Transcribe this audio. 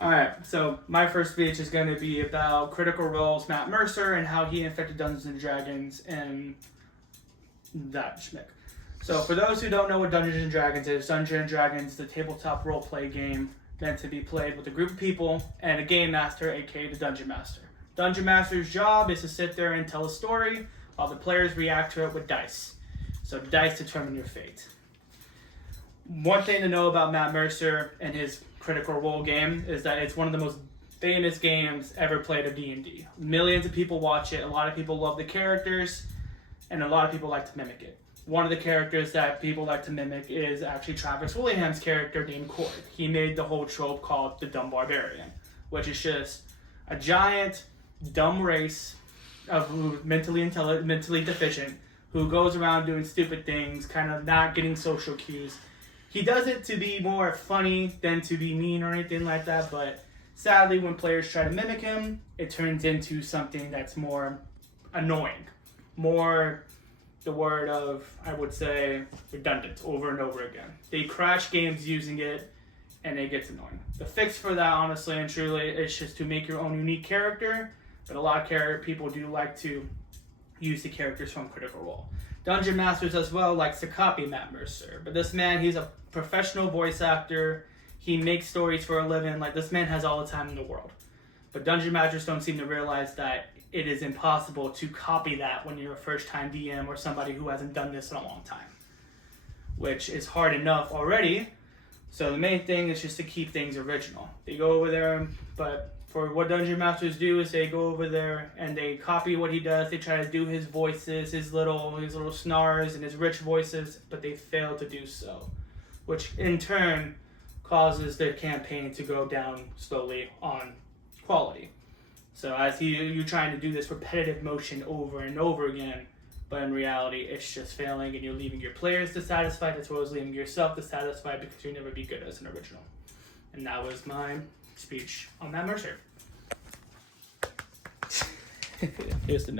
Alright, so my first speech is going to be about Critical Role's Matt Mercer and how he infected Dungeons and Dragons and that schmick. So for those who don't know what Dungeons and Dragons is, Dungeons and Dragons is the tabletop role-play game meant to be played with a group of people and a game master, aka the Dungeon Master. Dungeon Master's job is to sit there and tell a story while the players react to it with dice. So dice determine your fate. One thing to know about Matt Mercer and his Critical Role game is that it's one of the most famous games ever played of D&D. Millions of people watch it, a lot of people love the characters, and a lot of people like to mimic it. One of the characters that people like to mimic is actually Travis Willingham's character named Korg. He made the whole trope called the Dumb Barbarian, which is just a giant, dumb race of mentally deficient who goes around doing stupid things, kind of not getting social cues. He does it to be more funny than to be mean or anything like that, but sadly when players try to mimic him, it turns into something that's more annoying. More the word of, I would say, redundant over and over again. They crash games using it, and it gets annoying. The fix for that, honestly and truly, is just to make your own unique character, but a lot of people do like to use the characters from Critical Role. Dungeon Masters as well likes to copy Matt Mercer, but this man, he's a professional voice actor. He makes stories for a living. Like, this man has all the time in the world. But Dungeon Masters don't seem to realize that it is impossible to copy that when you're a first-time DM or somebody who hasn't done this in a long time, which is hard enough already. So the main thing is just to keep things original. They go over there, but for what Dungeon Masters do is they go over there and they copy what he does. They try to do his voices, his little snars and his rich voices, but they fail to do so, which in turn causes their campaign to go down slowly on quality. So as you're trying to do this repetitive motion over and over again, but in reality, it's just failing, and you're leaving your players dissatisfied as well as leaving yourself dissatisfied because you'll never be good as an original. And that was my speech on Matt Mercer. Here's the